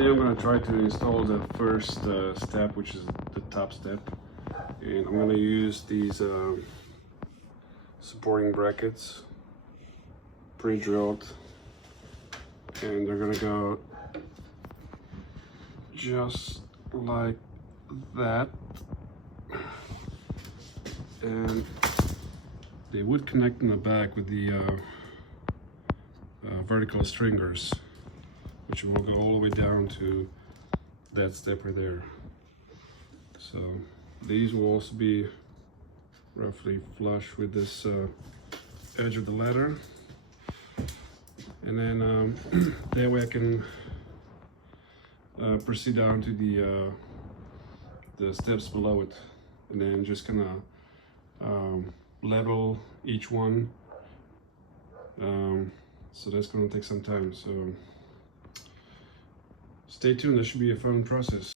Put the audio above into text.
Today I'm going to try to install the first step, which is the top step, and I'm going to use these supporting brackets pre-drilled, and they're going to go just like that, and they would connect in the back with the vertical stringers, which will go all the way down to that step right there. So these will also be roughly flush with this edge of the ladder, and then that way I can proceed down to the steps below it, and then just kind of level each one. So that's going to take some time, so stay tuned. This should be a fun process.